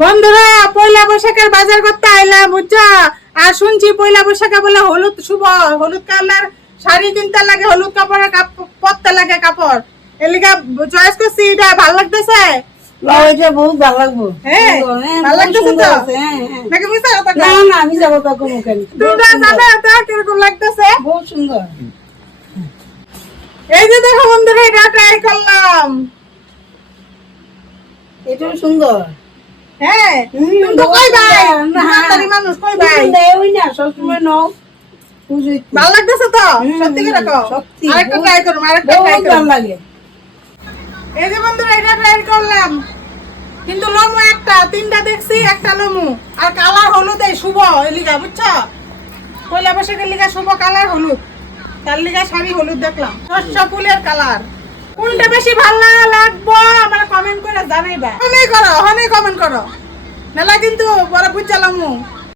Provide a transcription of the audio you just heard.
বন্ধুরা পয়লা বৈশাখের বাজার করতে আইলাম বুঝছা। আর শুনছি পয়লা বৈশাখে বলে হলুদ শুভ, হলুদ কালার শাড়ি কিনতে লাগে, হলুদ কাপড়ের পরতে লাগে কাপড়। এলিগা চয়েস করছি, এটা ভালো লাগতেছে। এটা বহুত ভালো লাগবো। হ্যাঁ ভালো লাগতেছে তো নাকি মিছা কথা না না আমি যাবো কাকু মুখে তোমরা জানো তো কিরকম লাগতেছে? বহুত সুন্দর। এই যে দেখো বন্ধুরা, এটা ট্রাই করলাম। এটাও সুন্দর। হ্যাঁ তুমি তো কই ভাই তাড়াতাড়ি মানুষ কই ভাই ওই না সবসময় নাও পুজোয় ভালো লাগতেছে তো? সত্যি করে রাখো, সত্যি আরেকটা ট্রাই করো, আরেকটা ট্রাই বহুত করো। ভালো লাগে। এই যে বন্ধুরা এটা ট্রাই করলাম, কিন্তু লমু একটা, তিনটা দেখছি একটা লমু। আর কালার হলুদ, এই শুভ এলিগা বুঝছো, পয়লা বৈশাখের লিগা শুভ কালার হলুদ, তার লিগা শাড়ি হলুদ দেখলাম। শস্য ফুলের কালার কোনটা বেশি ভালো লাগবো আমার কমেন্ট করে জানাইবা। হনে করো, হনে কমেন্ট করো, মেলা কিন্তু বড় বুঝছালামু।